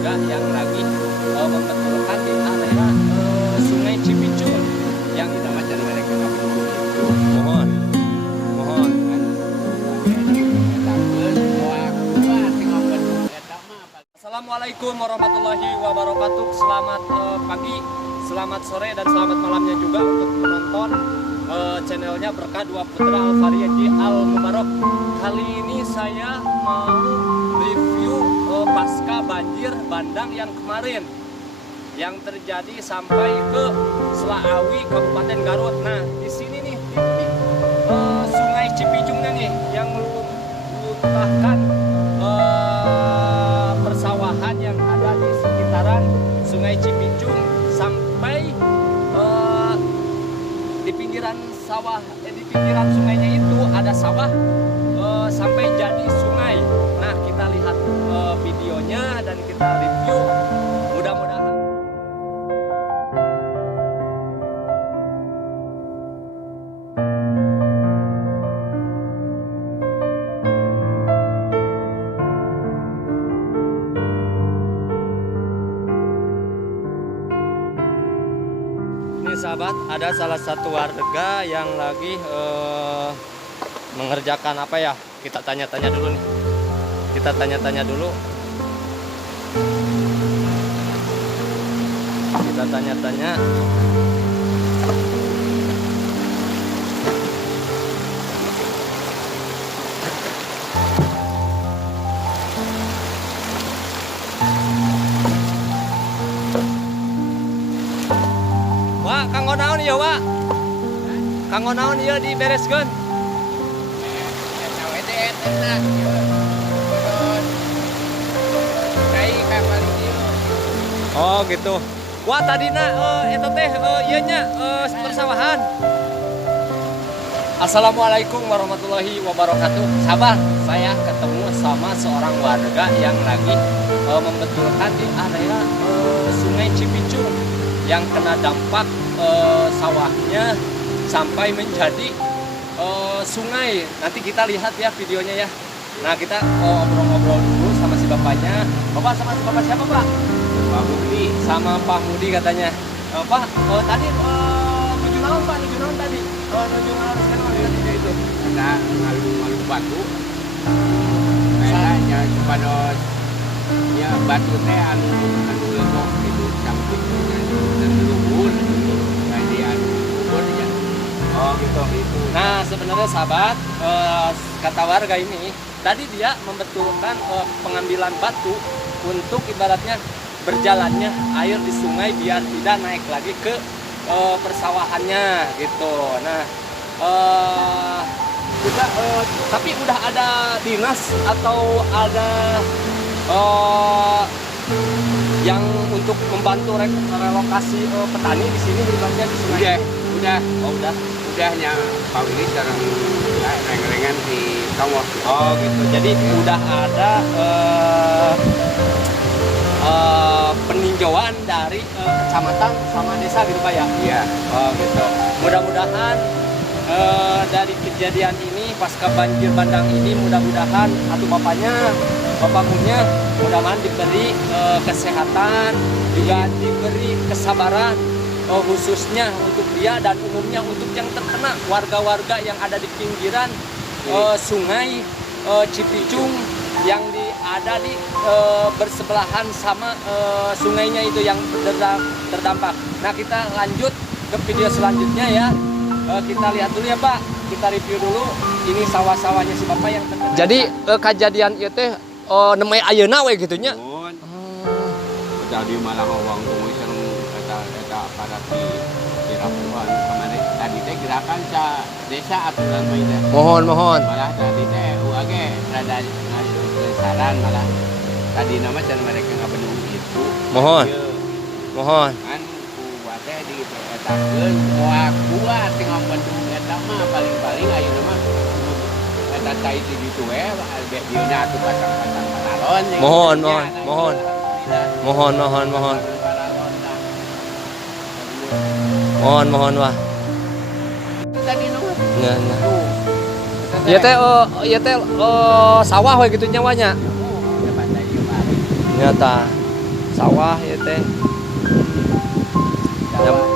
warga yang lagi membetulkan di area Sungai Cipicung yang Macam mereka nggak perlu itu. mohon mohon Assalamualaikum warahmatullahi wabarakatuh. Selamat pagi, selamat sore, dan selamat malamnya juga untuk penonton channelnya Berkah Dua Putra Al-Faryaji Al-Mubarok. Kali ini saya mau review pasca banjir bandang yang kemarin yang terjadi sampai ke Selaawi, Kabupaten Garut. Nah, di sini nih titik Sungai Cipicungnya nih yang merupakan persawahan yang ada di sekitaran Sungai Cipicung sampai di pinggiran sawah, di pinggiran sungainya itu ada sawah sampai jadi sungai. Nah, kita lihat videonya dan kita review. Mudah-mudahan ini sahabat, ada salah satu warga yang lagi mengerjakan apa ya? Kita tanya-tanya dulu nih. Kita tanya-tanya dulu. Kita tanya-tanya. Wah, kanggo naon ieu, Wak? Kanggo naon ieu dibereskeun? Oh gitu. Wah, tadina eta teh ieu nya persawahan. Assalamualaikum warahmatullahi wabarakatuh. Sabar, saya ketemu sama seorang warga yang lagi membetulkan di area Sungai Cipicung yang kena dampak sawahnya sampai menjadi sungai. Nanti kita lihat ya videonya ya. Nah, kita ngobrol-ngobrol dulu sama si bapaknya. Bapak sama si bapak siapa, Pak? Pak Mudi Sama Pak Mudi katanya. Pak, tadi nuju naon, Pak? Nuju naon tadi? Nuju naon sekarang tadi itu. ada ngalu batu. Kayaknya pada ya batu teh anu lemok itu campur dan luhur. Jadi anu luhur ya. Oh gitu. Nah, sebenarnya sahabat, kata warga ini tadi dia membetulkan pengambilan batu untuk ibaratnya berjalannya air di sungai biar tidak naik lagi ke persawahannya gitu. Nah, juga tapi udah ada dinas atau ada yang untuk membantu relokasi petani di sini ibaratnya di sungai. Udahnya Pak Willy sekarang reng-rengan di sawah. Oh gitu. Jadi udah ada peninjauan dari kecamatan sama desa gitu Pak ya? Iya. Oh gitu. Mudah-mudahan dari kejadian ini pasca banjir bandang ini mudah-mudahan atau bapaknya mudah-mudahan diberi kesehatan, juga diberi kesabaran khususnya untuk dia dan umumnya untuk yang terkena warga-warga yang ada di pinggiran Sungai Cipicung yang ada di bersebelahan sama sungainya itu yang terdampak. Nah, kita lanjut ke video selanjutnya ya. Kita lihat dulu ya Pak, kita review dulu ini sawah-sawahnya si Bapak yang terkena. Jadi kejadian itu teh nemai ayeuna we gitu nya. Jadi malah uang tunggu sareng eta para di Rapuan kemarin tadi teh gerakan sa desa aturan mah teh. Mohon. Malah tadi teh UAG rada ngasih saran malah tadi nama can mereka nggak peduli itu. Mohon. Kan kuatnya dietakeun kuat tinggal Bandung eta mah paling-paling ayeuna mah eta cai di ditu we dieuna atuh pasang-pasang paralon. Mohon wah. Tadi nama. Iya. Ieu teh sawah we gitu nyawanya. Ya pandai ieu mah. Nyata. sawah ya teh. Sawah